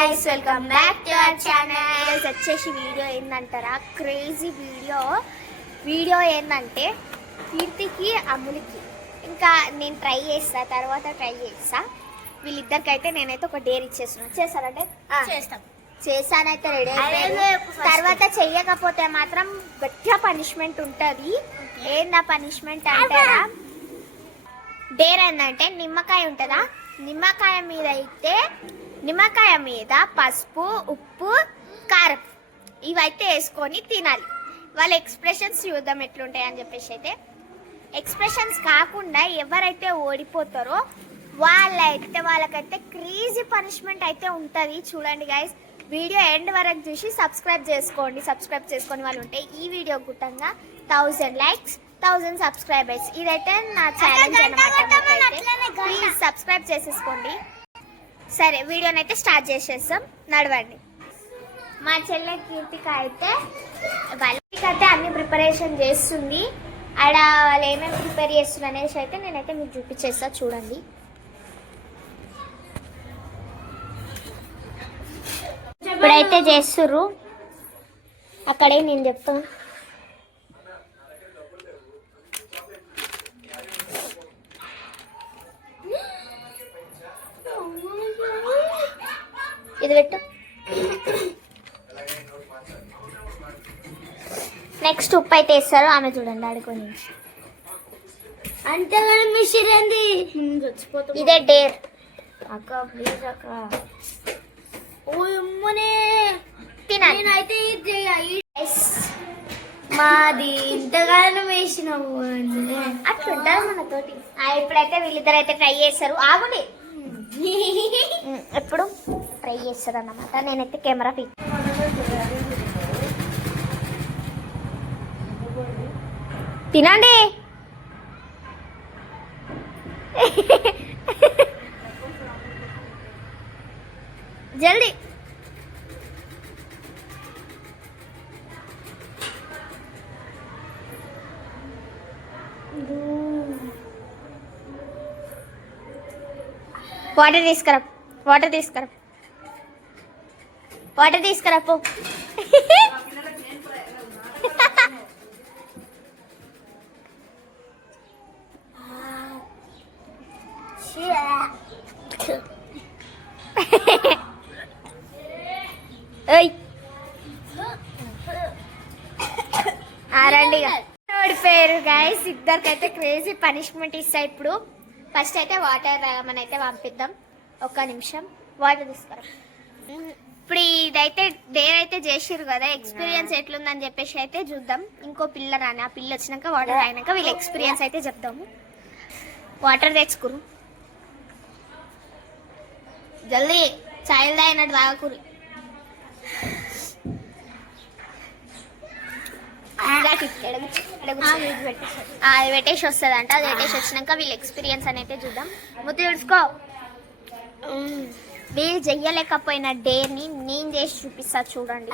guys, welcome back to our channel. వచ్చేసి video ఏందంటారా, crazy video ఏందంటే కీర్తికి అమ్ములకి ఇంకా నేను ట్రై చేస్తా వీళ్ళిద్దరికైతే నేనైతే ఒక డేర్ ఇచ్చేస్తున్నాను. చేస్తారంటే చేస్తానైతే రెడీ తర్వాత చెయ్యకపోతే మాత్రం గట్టిగా పనిష్మెంట్ ఉంటుంది. ఏందా పనిష్మెంట్ అంటారా, డేర్ ఏంటంటే నిమ్మకాయ ఉంటుందా, నిమ్మకాయ మీద పసుపు, ఉప్పు, కారం ఇవైతే వేసుకొని తినాలి. వాళ్ళ ఎక్స్ప్రెషన్స్ చూద్దాం ఎట్లుంటాయి అని చెప్పేసి. అయితే ఎక్స్ప్రెషన్స్ కాకుండా ఎవరైతే ఓడిపోతారో వాళ్ళకైతే క్రేజీ పనిష్మెంట్ అయితే ఉంటుంది. చూడండి గైస్, వీడియో ఎండ్ వరకు చూసి సబ్స్క్రైబ్ చేసుకొని వాళ్ళు ఉంటే ఈ వీడియో గుట్టంగా 1000 likes 1000 సబ్స్క్రైబర్స్. ఇదైతే నా ఛాలెంజ్ అన్నమాట. ప్లీజ్ సబ్స్క్రైబ్ చేసేసుకోండి. సరే, వీడియోనైతే స్టార్ట్ చేసేస్తాం, నడవండి. మా చెల్లె కీర్తిక అయితే వాళ్ళకైతే అన్ని ప్రిపరేషన్ చేస్తుంది. ఆడ వాళ్ళు ఏమేమి ప్రిపేర్ చేస్తున్నారు అనేసి అయితే నేనైతే మీకు చూపించేస్తా, చూడండి. ఇప్పుడైతే చేస్తుర్రు, అక్కడే నేను చెప్తాను. ఇది పెట్టు. నెక్స్ట్ ఉప్పు అయితే వేస్తారు. ఆమె చూడండి ఆడుకొని అంటే ఇదే డేర్. అక్క ప్లీజ్ అక్క, తినాలి. మాది ఇంతగానో వేసినావు అట్లుంటారు మనతోటి. ఇప్పుడైతే వీళ్ళిద్దరైతే ట్రై చేస్తారు. ఆగుడి, ఎప్పుడు ట్రై చేస్తారు అన్నమాట. నేనైతే కెమెరా ఫిక్స్. తినండి. జల్దీ. వాటర్ తీసుకురా పో. రండి. ఓడిపోయారు గైస్. ఇద్దరికైతే క్రేజీ పనిష్మెంట్ ఇస్తా. ఇప్పుడు ఫస్ట్ అయితే వాటర్ మనైతే పంపిద్దాం. ఒక్క నిమిషం, వాటర్ తీసుకురా. ఇప్పుడు ఇదైతే డేర్ అయితే చేసిర్రు కదా, ఎక్స్పీరియన్స్ ఎట్లుందని చెప్పేసి అయితే చూద్దాం. ఇంకో పిల్ల రాని, ఆ పిల్ల వచ్చినాక వాటర్ అయినాక వీళ్ళ ఎక్స్పీరియన్స్ అయితే చెప్దాము. వాటర్ తెచ్చుకురు, జల్దీ. చాయ్ తాగినట్టు తాగకూరు. అది పెట్టేసి వస్తుందంట. అది పెట్టేసి వచ్చినాక వీళ్ళ ఎక్స్పీరియన్స్ అని అయితే చూద్దాం. ముద్దు తెలుసుకో. వీళ్ళు చెయ్యలేకపోయిన డేని నేను చేసి చూపిస్తా, చూడండి.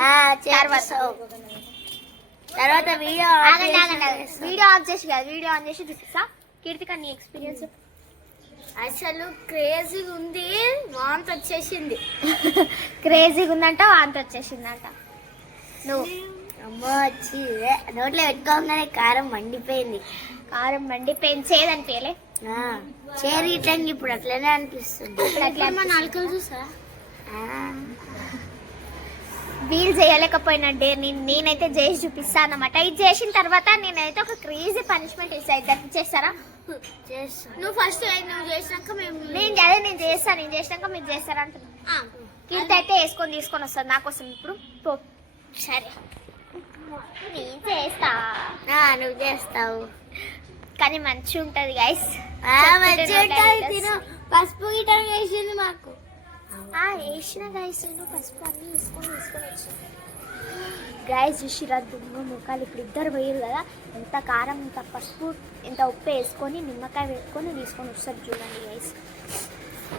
తర్వాత వీడియో ఆఫ్ చేసి కాదు, వీడియో ఆన్ చేసి చూపిస్తా. కీర్తిక, నీ ఎక్స్పీరియన్స్. అసలు క్రేజీగా ఉంది, వాంతి వచ్చేసింది. క్రేజీగా ఉందంట, వాంతి వచ్చేసిందంట. నువ్వు అమ్మ వచ్చి నోట్లో పెట్టుకోగానే కారం మండిపోయింది. చేదనిపించలే. చేరి ఇట్లండి, ఇప్పుడు అట్లనే అనిపిస్తుంది. నాలుకలు చూసా. వీళ్ళు చేయలేకపోయిన డేని నేనైతే చేసి చూపిస్తా అన్నమాట. ఇది చేసిన తర్వాత నేనైతే ఒక క్రేజీ పనిష్మెంట్ ఇస్తా. ఇద్దరికి చేస్తారా? నువ్వు ఫస్ట్ నువ్వు చేసినాక నేను చేసినాక మీరు చేస్తారా అంటున్నా. కీర్తి అయితే తీసుకొని వస్తుంది నా కోసం. ఇప్పుడు సరే, నేను చేస్తా. నువ్వు చేస్తావు కానీ మంచిగా ఉంటది గైస్. పసుపు గిటం వేసింది మాకు. వేసిన గైస్, పసుపు అన్నీ తీసుకొని వచ్చి గైస్ చూసిరా దుమ్ము ముఖాలు. ఇప్పుడు ఇద్దరు పోయారు కదా, ఎంత కారం, ఇంత పసుపు, ఇంత ఉప్పు వేసుకొని నిమ్మకాయ వేసుకొని తీసుకొని వస్తారు. చూడండి గైస్,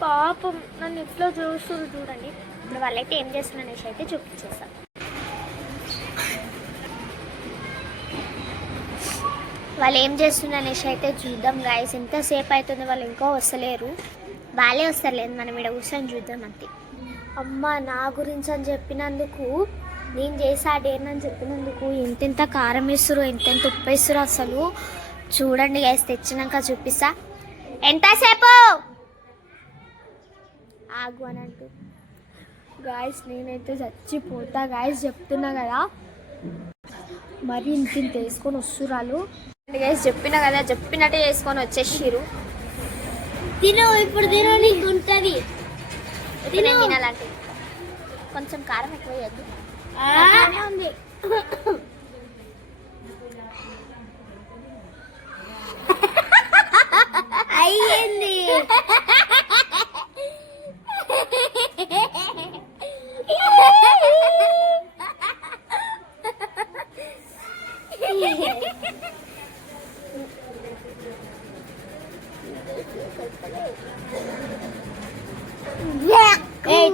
పాపం నన్ను ఎట్లా చూస్తారు చూడండి. ఇప్పుడు వాళ్ళైతే ఏం చేస్తున్నారు అనేసి అయితే చూపించేస్తారు. వాళ్ళు ఏం చేస్తున్నారు అనేసి అయితే చూద్దాం గైస్. ఎంతసేపు అవుతుంది, వాళ్ళు ఇంకా వస్తలేరు. వాళ్ళే వస్తారులేదు, మనం ఇక్కడ కూర్చొని చూద్దాం అంతే. అమ్మ నా గురించి అని చెప్పినందుకు, నేను చేసా డేర్ అని చెప్పినందుకు ఎంతెంత కారం వేస్తురు, ఎంతెంత ఉప్పు వేస్తురు అసలు. చూడండి గైస్, తెచ్చినాక చూపిస్తా. ఎంతసేపు ఆగు అని అంటూ గాయస్, నేనైతే చచ్చిపోతా గాయస్, చెప్తున్నా కదా. మరి ఇంత వేసుకొని వస్తురాలు గైస్. చెప్పినా కదా, చెప్పినట్టే చేసుకొని వచ్చేసిరు. తిను ఇప్పుడు తిను, నీకు ఉంటుంది. నేను తినాలంటే కొంచెం కారం ఎక్కువ వేయద్దు. ఉంది అయ్యింది.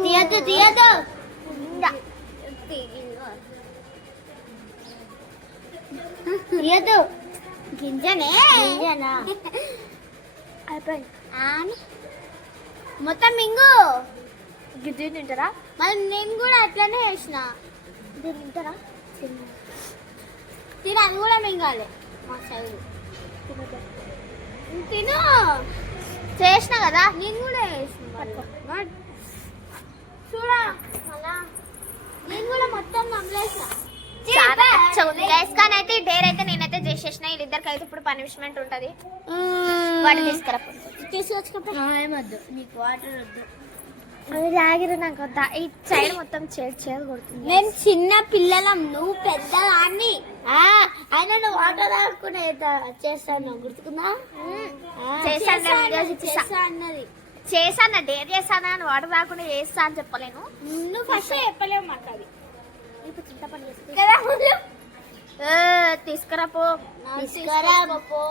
తీయద్దు తీయద్దు. తీయద్దు. గింజనే గింజనా అయిపోయింది. మొత్తం మింగు. గిద్ది తింటారా? మరి నేను కూడా అట్లనే చేసిన. దీన్ని తింటారా? తిను, అది కూడా మింగాలి మా సైడ్. తిను, చేసిన కదా. నేను కూడా చేసిన. చూడా అలా నేను కూడా మొత్తం నమ్మలేసిన. చాలా కచ్చా ఉంది గైస్. కానీ అయితే డేర్ అయితే నేనైతే చేసేసిన. వీళ్ళిద్దరికి అయితే ఇప్పుడు పనిష్మెంట్ ఉంటుంది. వాటి తీసుకురా, తీసుకొచ్చుకుంటా. ఏమొద్దు, నీకు వాటర్ వద్దు. అది రాగిరు నాకు వద్దా. ఈ సైడ్ మొత్తం చేదు కొడుతుంది. నేను చిన్న పిల్లలం, నువ్వు పెద్దదాన్ని. అయినా నువ్వు వాటర్ తాగుకునే చేస్తాను, గుర్తుకుందా? అన్నది చేశాను, డేర్ చేశాను అని వాటర్ రాకుండా చేస్తా అని చెప్పలేను. నువ్వు ఫస్ట్ చెప్పలేవు మాకు. అది ఇప్పుడు చింతపండు వేసుకుని కదా, తీసుకురా పో.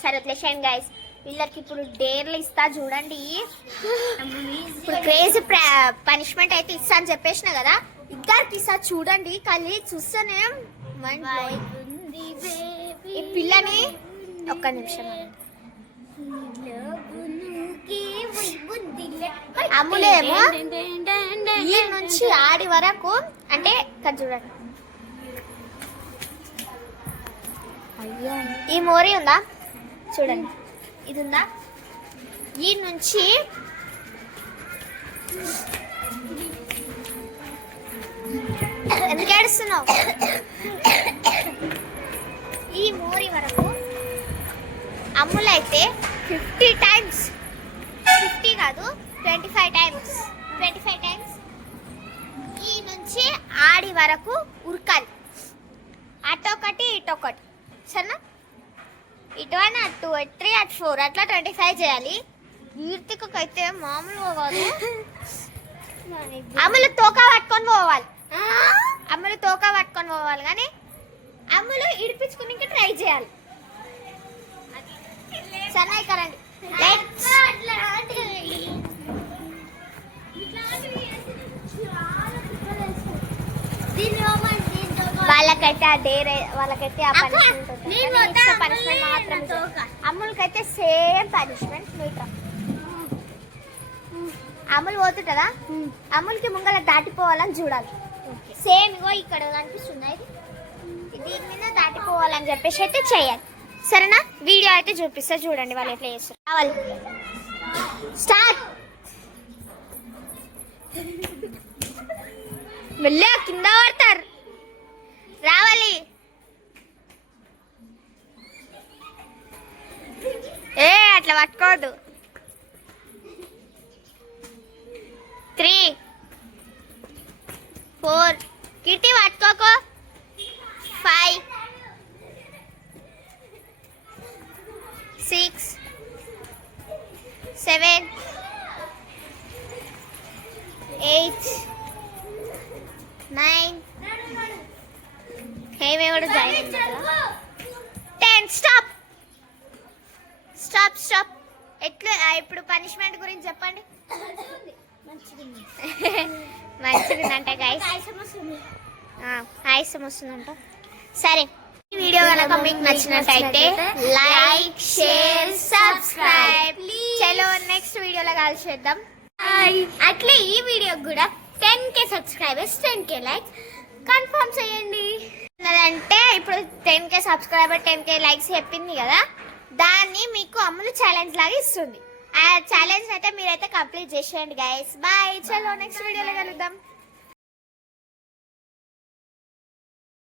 సరే వదిలేసాను గైస్. వీళ్ళకి ఇప్పుడు డేర్లు ఇస్తా చూడండి. ఇప్పుడు క్రేజీ పనిష్మెంట్ అయితే ఇస్తా అని చెప్పేసిన కదా, ఇద్దరికి ఇస్తా చూడండి. కానీ చూస్తేనే ఈ పిల్లని ఒక్క నిమిషం అమ్ములేమో ఈ నుంచి ఆడి వరకు అంటే ఇక్కడ చూడండి. ఈ మోరీ ఉందా చూడండి, ఇది ఉందా, ఈ నుంచి ఎందుకు ఏడుస్తున్నావు? ఈ మోరీ వరకు అమ్ములైతే 50 టైమ్స్, 50 కాదు 25 టైమ్స్, 25 టైమ్స్ ఈ నుంచి ఆడి వరకు ఉరకాలి. అటొకటి ఇటొకటి, సరేనా? ఇటు అని అటు 3 అటు 4 అట్లా 25 చేయాలి. కీర్తికైతే మామూలుగా కాదు. అమ్ములు తోక పట్టుకొని పోవాలి, అమ్ములు తోక పట్టుకొని పోవాలి. కానీ అమ్ములు ఇడిపించుకుని ట్రై చేయాలి. సన్నాయి కరండి. వాళ్ళకైతే ఆ డేర్, వాళ్ళకైతే ఆ పనిష్మెంట్ మాత్రం. అమ్ములకైతే సేమ్ పనిష్మెంట్. మీటర్ అమ్ములు పోతుంటదా, అమ్ములకి ముంగల దాటిపోవాలని చూడాలి. సేమ్ ఇగో ఇక్కడ కనిపిస్తుంది, దీని మీద దాటిపోవాలని చెప్పేసి అయితే చేయాలి. సరేనా? వీడియో అయితే చూపిస్తా చూడండి వాళ్ళు ఎట్లా చేస్తారు. కావాలి స్టార్ట్. మెల్లగా కింద పడతారు, రావాలి. అట్లా పట్టుకోవద్దు. 3 4 కిటి పట్టుకోకో. 5 6 7 8 9 హేమే కూడా జాయిన్ అయింది. 10 స్టాప్ స్టాప్ స్టాప్. ఎట్లా ఇప్పుడు పనిష్మెంట్ గురించి చెప్పండి. మంచిదిందంట గైస్, ఆయాసం వస్తుందంట. సరే, ఈ వీడియో కనుక మీకు నచ్చినట్టయితే లైక్, షేర్, సబ్స్క్రైబ్. చలో నెక్స్ట్ వీడియోలో కలిసి చేద్దాం. అట్లే ఈ వీడియోకి కూడా 10K subscribers 10K likes confirm చేయండి. అంటే ఇప్పుడు 10K సబ్స్క్రైబర్ 10K లైక్స్ చెప్పింది కదా, దాన్ని మీకు అమ్ములు ఛాలెంజ్ లాగా ఇస్తుంది. ఆ ఛాలెంజ్ అయితే మీరైతే కంప్లీట్ చేసేయండి గైస్. బాయ్, చలో నెక్స్ట్ వీడియోలో కలుద్దాం.